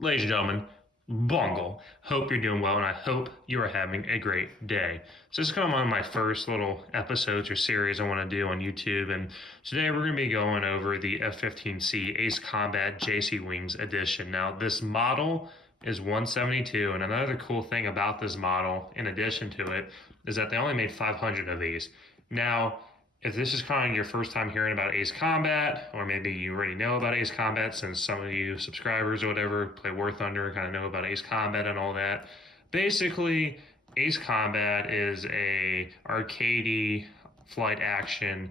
Ladies and gentlemen, Bungle. Hope you're doing well, and I hope you are having a great day. So this is kind of one of my first little episodes or series I want to do on YouTube, and today we're going to be going over the F-15C Ace Combat JC Wings Edition. Now, this model is 172, and another cool thing about this model, in addition to it, is that they only made 500 of these. Now, if this is kind of your first time hearing about Ace Combat, or maybe you already know about Ace Combat since some of you subscribers or whatever play War Thunder, kind of know about Ace Combat and all that. Basically, Ace Combat is a arcadey flight action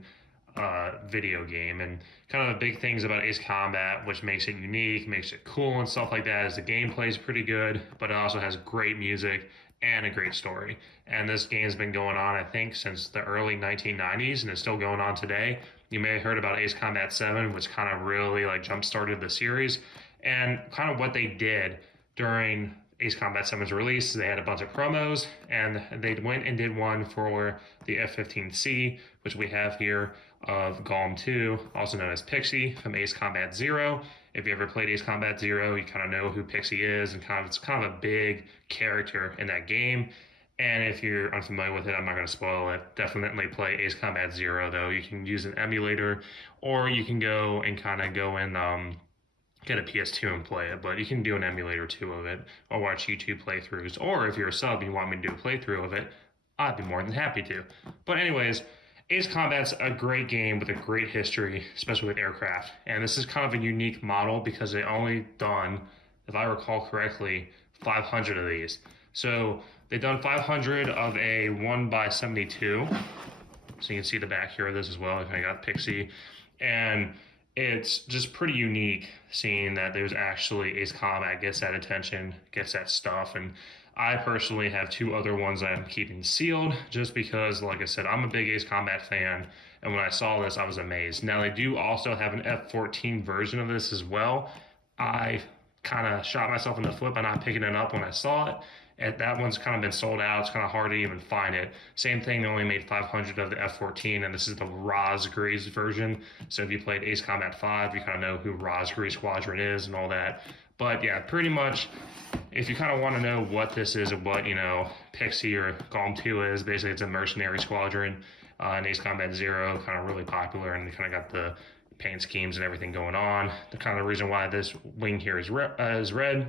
video game, and kind of the big things about Ace Combat, which makes it unique, makes it cool and stuff like that, is the gameplay is pretty good, but it also has great music and a great story. And this game's been going on, I think, since the early 1990s, and it's still going on today. You may have heard about Ace Combat 7, which kind of really like jump-started the series. And kind of what they did during Ace Combat 7's release, they had a bunch of promos, and they went and did one for the F-15C, which we have here, of Galm 2, also known as Pixy, from Ace Combat 0. If you ever played Ace Combat 0, you kind of know who Pixy is, and it's kind of a big character in that game. And if you're unfamiliar with it, I'm not going to spoil it. Definitely play Ace Combat 0, though. You can use an emulator, or you can go and kind of go and get a PS2 and play it, but you can do an emulator too of it, or watch YouTube playthroughs, or if you're a sub and you want me to do a playthrough of it, I'd be more than happy to. But anyways, Ace Combat's a great game with a great history, especially with aircraft, and this is kind of a unique model because they only done, if I recall correctly, 500 of these. So they've done 500 of a 1x72, so you can see the back here of this as well. I got Pixy, and it's just pretty unique seeing that there's actually Ace Combat gets that attention, gets that stuff. And I personally have two other ones I'm keeping sealed just because, like I said, I'm a big Ace Combat fan. And when I saw this, I was amazed. Now, they do also have an F-14 version of this as well. I kind of shot myself in the foot by not picking it up when I saw it. And that one's kind of been sold out. It's kind of hard to even find it. Same thing, they only made 500 of the F-14, and this is the Rosgreaves version. So if you played Ace Combat 5, you kind of know who Rosgreaves Squadron is and all that. But yeah, pretty much, if you kind of want to know what this is and what, Pixy or Galm 2 is, basically it's a mercenary squadron. And Ace Combat 0, kind of really popular, and they kind of got the paint schemes and everything going on. The kind of reason why this wing here is red.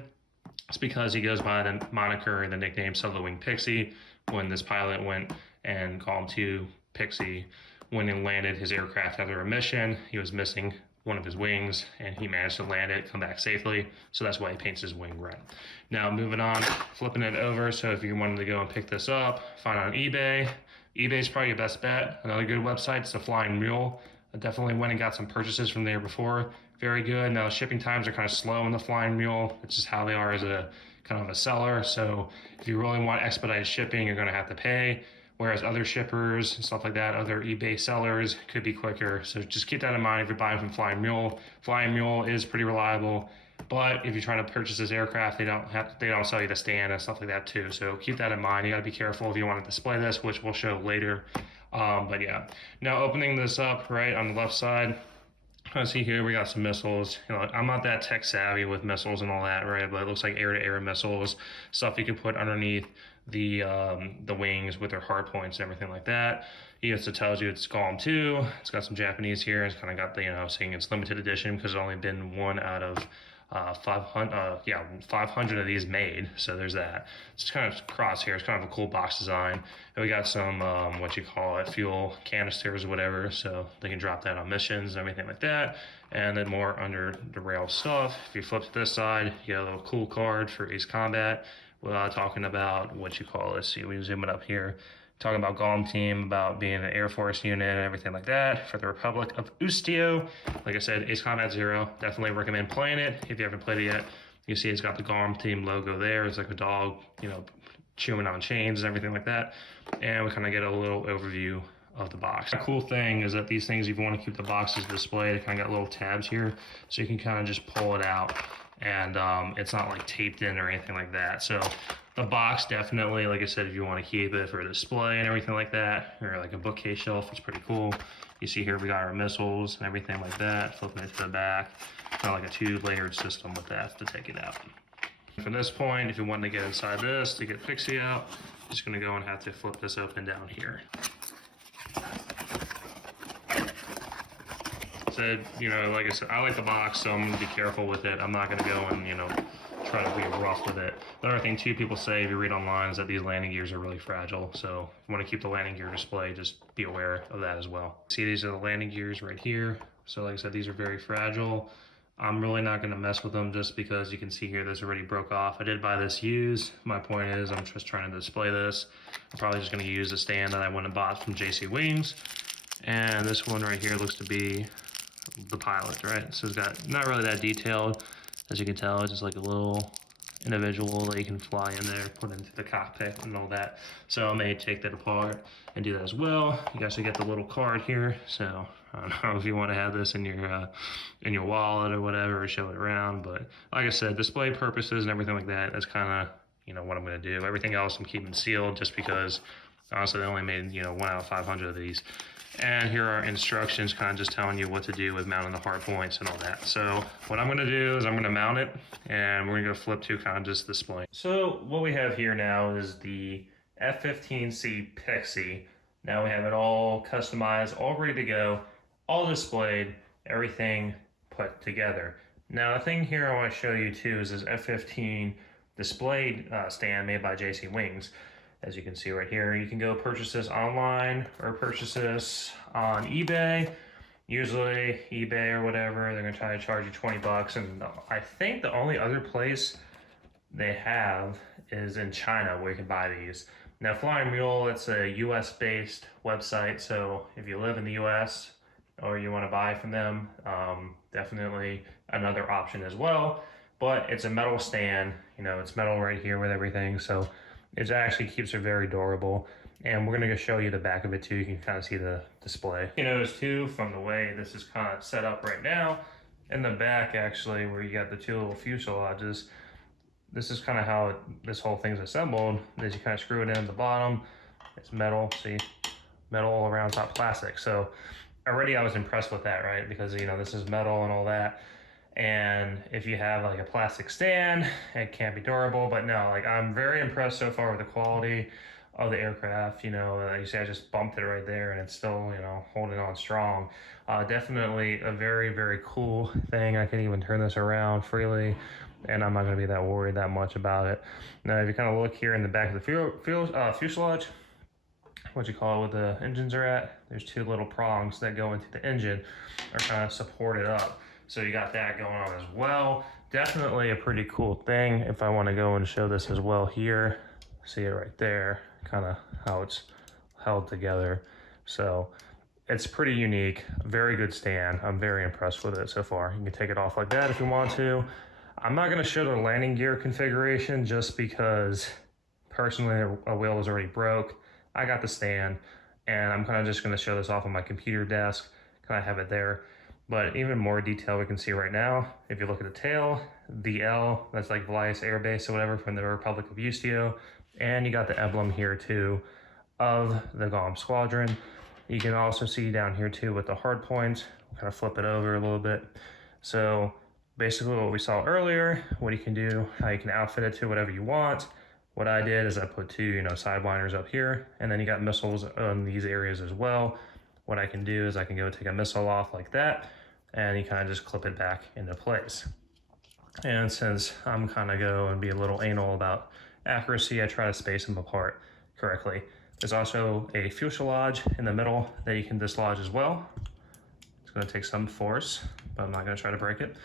It's because he goes by the moniker and the nickname Solo Wing Pixy. When this pilot went and Galm 2 Pixy went and landed his aircraft after a mission, he was missing one of his wings, and he managed to land it, come back safely. So that's why he paints his wing red. Now moving on, flipping it over. So if you wanted to go and pick this up, find it on eBay. eBay's probably your best bet. Another good website is the Flying Mule. I definitely went and got some purchases from there before. Very good. Now, shipping times are kind of slow in the Flying Mule. It's just how they are as a kind of a seller. So if you really want expedited shipping, you're going to have to pay. Whereas other shippers and stuff like that, other eBay sellers, could be quicker. So just keep that in mind if you're buying from Flying Mule. Flying Mule is pretty reliable. But if you're trying to purchase this aircraft, they don't sell you the stand and stuff like that too. So keep that in mind. You got to be careful if you want to display this, which we'll show later. But yeah, now opening this up right on the left side, I see here we got some missiles. I'm not that tech savvy with missiles and all that, right? But it looks like air-to-air missiles, stuff you can put underneath the wings with their hard points and everything like that. It tells you it's Galm 2. It's got some Japanese here. It's kind of got the saying it's limited edition because there's only been one out of 500 of these made, so there's that. It's kind of cross here. It's kind of a cool box design. And we got some fuel canisters or whatever, so they can drop that on missions and everything like that. And then more under the rail stuff. If you flip to this side, you get a little cool card for Ace Combat. Talking about let's see, we zoom it up here. Talking about Galm team, about being an Air Force unit and everything like that for the Republic of Ustio. Like I said, Ace Combat 0, definitely recommend playing it. If you haven't played it yet, you see it's got the Galm team logo there. It's like a dog, chewing on chains and everything like that. And we kind of get a little overview of the box. The cool thing is that these things, if you want to keep the boxes displayed, they kind of got little tabs here, so you can kind of just pull it out, and it's not like taped in or anything like that. So the box definitely, like I said, if you want to keep it for display and everything like that, or like a bookcase shelf, it's pretty cool. You see here we got our missiles and everything like that. Flipping it to the back, kind of like a two-layered system with that to take it out. From this point, if you want to get inside this to get Pixy out, you're just gonna go and have to flip this open down here. So, you know, like I said, I like the box, so I'm gonna be careful with it. I'm not gonna go and, you know, try to be rough with it. The other thing too, people say if you read online, is that these landing gears are really fragile. So if you want to keep the landing gear display, just be aware of that as well. See, these are the landing gears right here. So like I said, these are very fragile. I'm really not going to mess with them just because you can see here this already broke off. I did buy this used. My point is I'm just trying to display this. I'm probably just going to use the stand that I went and bought from JC Wings. And this one right here looks to be the pilot, right? So it's got not really that detailed. As you can tell, it's just like a little individual that you can fly in there, put into the cockpit and all that. So I may take that apart and do that as well. You guys should get the little card here. So I don't know if you want to have this in your wallet or whatever, or show it around. But like I said, display purposes and everything like that, that's kind of, you know, what I'm going to do. Everything else I'm keeping sealed just because honestly they only made, you know, 1 out of 500 of these. And here are instructions kind of just telling you what to do with mounting the hard points and all that. So what I'm going to do is I'm going to mount it and we're going to go flip to kind of just display. So what we have here now is the F-15C Pixy. Now we have it all customized, all ready to go, all displayed, everything put together. Now the thing here I want to show you too is this F-15 displayed stand made by JC Wings. As you can see right here, you can go purchase this online or purchase this on eBay. Usually eBay or whatever, they're gonna try to charge you 20 bucks. And I think the only other place they have is in China where you can buy these. Now Flying Mule, it's a US based website. So if you live in the US or you wanna buy from them, definitely another option as well. But it's a metal stand, you know, it's metal right here with everything. So it actually keeps it very durable, and we're going to show you the back of it too. You can kind of see the display. You notice too from the way this is kind of set up right now, in the back actually where you got the two little fuselages, this is kind of how this whole thing's assembled. Is you kind of screw it in at the bottom. It's metal, see, metal all around, top plastic. So already I was impressed with that, right? Because you know this is metal and all that. And if you have like a plastic stand, it can't be durable. But no, like I'm very impressed so far with the quality of the aircraft. You know, like you see, I just bumped it right there and it's still, you know, holding on strong. Definitely a very, very cool thing. I can even turn this around freely and I'm not going to be that worried that much about it. Now, if you kind of look here in the back of the fuselage, what you call it, where the engines are at, there's two little prongs that go into the engine or kind of support it up. So you got that going on as well. Definitely a pretty cool thing. If I want to go and show this as well here, see it right there, kind of how it's held together. So it's pretty unique, very good stand. I'm very impressed with it so far. You can take it off like that if you want to. I'm not going to show the landing gear configuration just because personally a wheel is already broke. I got the stand and I'm kind of just going to show this off on my computer desk. Kind of have it there. But even more detail we can see right now, if you look at the tail, the L, that's like Vlies Air Base or whatever from the Republic of Ustio. And you got the emblem here too of the Galm Squadron. You can also see down here too with the hard points. We'll kind of flip it over a little bit. So basically what we saw earlier, what you can do, how you can outfit it to whatever you want. What I did is I put two, you know, sidewinders up here, and then you got missiles on these areas as well. What I can do is I can go take a missile off like that, and you kind of just clip it back into place. And since I'm kind of go and be a little anal about accuracy, I try to space them apart correctly. There's also a fuselage in the middle that you can dislodge as well. It's going to take some force, but I'm not going to try to break it.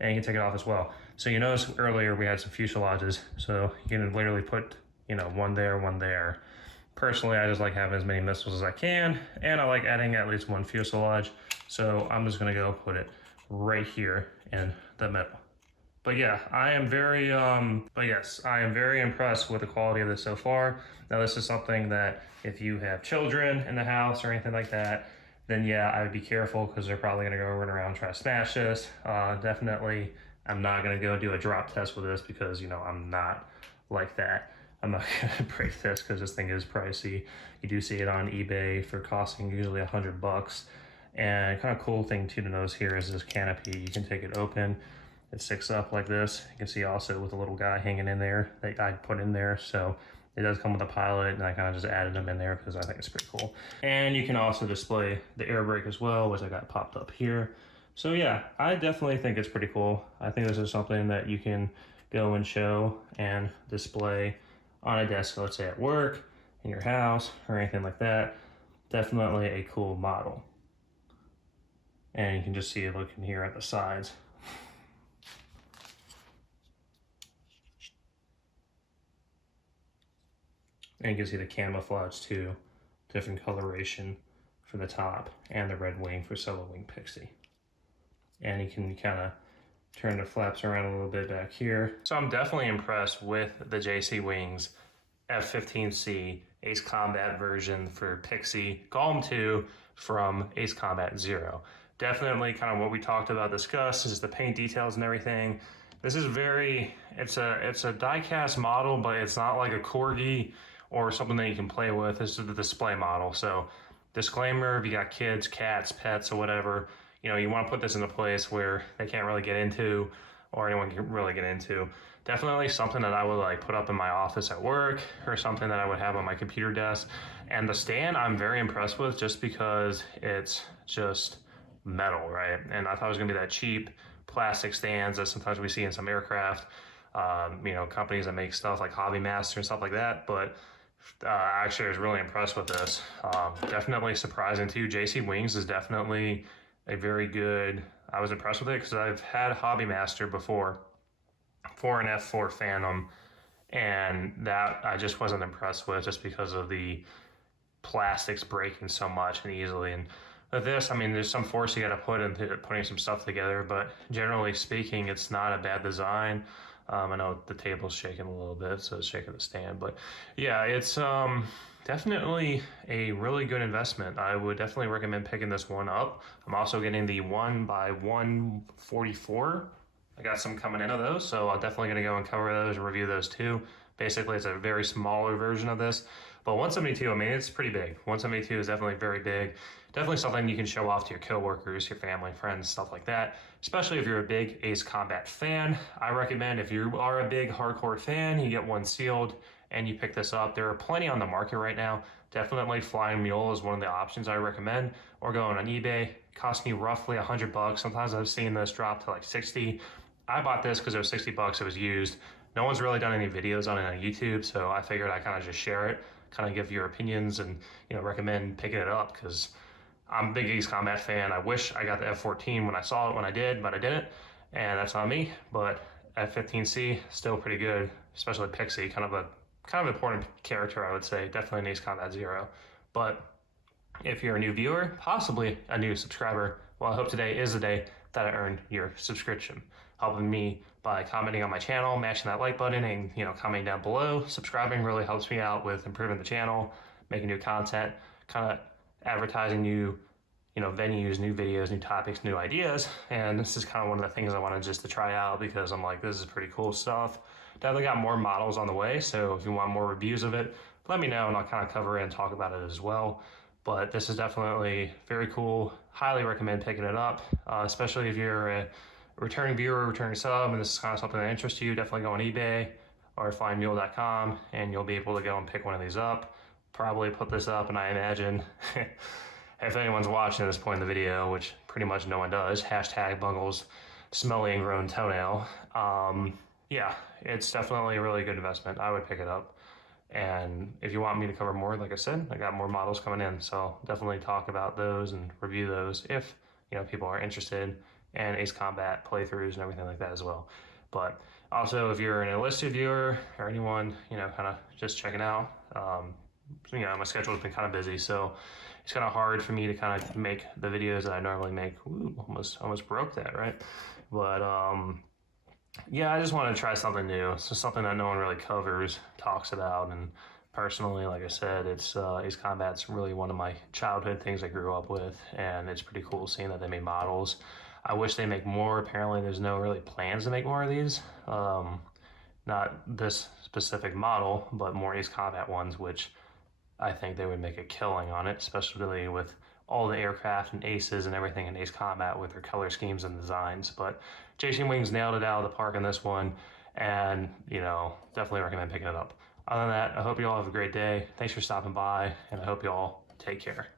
And you can take it off as well. So you notice earlier we had some fuselages, so you can literally put, you know, one there, one there. Personally, I just like having as many missiles as I can, and I like adding at least one fuselage. So I'm just gonna go put it right here in the middle. But yeah, I am very, I am very impressed with the quality of this so far. Now this is something that if you have children in the house or anything like that, then yeah, I would be careful because they're probably gonna go run around and try to smash this. Definitely, I'm not gonna go do a drop test with this because, you know, I'm not like that. I'm not gonna break this because this thing is pricey. You do see it on eBay for costing usually $100 bucks. And kind of cool thing too to notice here is this canopy. You can take it open it sticks up like this. You can see also with a little guy hanging in there that I put in there. So it does come with a pilot, and I kind of just added them in there because I think it's pretty cool. And you can also display the air brake as well, which I got popped up here. So yeah, I definitely think it's pretty cool. I think this is something that you can go and show and display on a desk, let's say at work, in your house, or anything like that. Definitely a cool model. And you can just see it looking here at the sides. And you can see the camouflage too, different coloration for the top, and the red wing for solo wing Pixy. And you can kind of turn the flaps around a little bit back here. So I'm definitely impressed with the JC Wings F-15C Ace Combat version for Pixy Galm 2 from Ace Combat 0. Definitely kind of what we talked about, discussed, is the paint details and everything. This is it's a die-cast model, but it's not like a corgi or something that you can play with. This is the display model. So disclaimer, if you got kids, cats, pets, or whatever, you know, you want to put this in a place where they can't really get into, or anyone can really get into. Definitely something that I would like put up in my office at work, or something that I would have on my computer desk. And the stand I'm very impressed with, just because it's just metal, right? And I thought it was gonna be that cheap plastic stands that sometimes we see in some aircraft, you know, companies that make stuff like Hobby Master and stuff like that. But actually I was really impressed with this. Definitely surprising too. JC Wings is definitely a very good, I was impressed with it because I've had Hobby Master before for an F4 Phantom, and that I just wasn't impressed with, just because of the plastics breaking so much and easily. And with this, I mean, there's some force you got to put into putting some stuff together, but generally speaking, it's not a bad design. I know the table's shaking a little bit, so it's shaking the stand, but yeah, it's definitely a really good investment. I would definitely recommend picking this one up. I'm also getting the 1x144. I got some coming in of those, so I'm definitely going to go and cover those and review those too. Basically, it's a very smaller version of this, but 172, I mean, it's pretty big. 172 is definitely very big. Definitely something you can show off to your coworkers, your family, friends, stuff like that. Especially if you're a big Ace Combat fan. I recommend, if you are a big hardcore fan, you get one sealed and you pick this up. There are plenty on the market right now. Definitely Flying Mule is one of the options I recommend, or going on eBay. Cost me roughly $100. Sometimes I've seen this drop to like 60. I bought this because it was 60 bucks. It was used. No one's really done any videos on it on YouTube, so I figured I kind of just share it, kind of give your opinions, and, you know, recommend picking it up because I'm a big Ace Combat fan. I wish I got the F-14 when I saw it, when I did, but I didn't, and that's on me. But F-15C, still pretty good, especially Pixy, kind of important character, I would say. Definitely an Ace Combat 0. But if you're a new viewer, possibly a new subscriber, well, I hope today is the day that I earned your subscription, helping me by commenting on my channel, mashing that like button, and, you know, commenting down below. Subscribing really helps me out with improving the channel, making new content, kind of advertising new, you know, venues, new videos, new topics, new ideas. And this is kind of one of the things I wanted just to try out, because I'm like, this is pretty cool stuff. Definitely got more models on the way, so if you want more reviews of it, let me know and I'll kind of cover it and talk about it as well. But this is definitely very cool. Highly recommend picking it up, especially if you're a returning viewer, returning sub, and this is kind of something that interests you. Definitely go on eBay or findmule.com and you'll be able to go and pick one of these up. Probably put this up, and I imagine if anyone's watching at this point in the video, which pretty much no one does, hashtag Bungle's smelly and grown toenail. Yeah, it's definitely a really good investment. I would pick it up. And if you want me to cover more, like I said, I got more models coming in, so definitely talk about those and review those if, you know, people are interested, and Ace Combat playthroughs and everything like that as well. But also, if you're an enlisted viewer or anyone, you know, kind of just checking out, you know, my schedule has been kind of busy, so it's kind of hard for me to kind of make the videos that I normally make. Ooh, almost broke that, right? But yeah, I just want to try something new. It's just something that no one really covers, talks about, and personally, like I said, it's Ace Combat's really one of my childhood things I grew up with, and it's pretty cool seeing that they made models. I wish they make more. Apparently, there's no really plans to make more of these. Not this specific model, but more Ace Combat ones, which I think they would make a killing on it, especially with all the aircraft and aces and everything in Ace Combat with their color schemes and designs. But Chasing Wings nailed it out of the park in this one, and definitely recommend picking it up. Other than that, I hope you all have a great day. Thanks for stopping by, and I hope you all take care.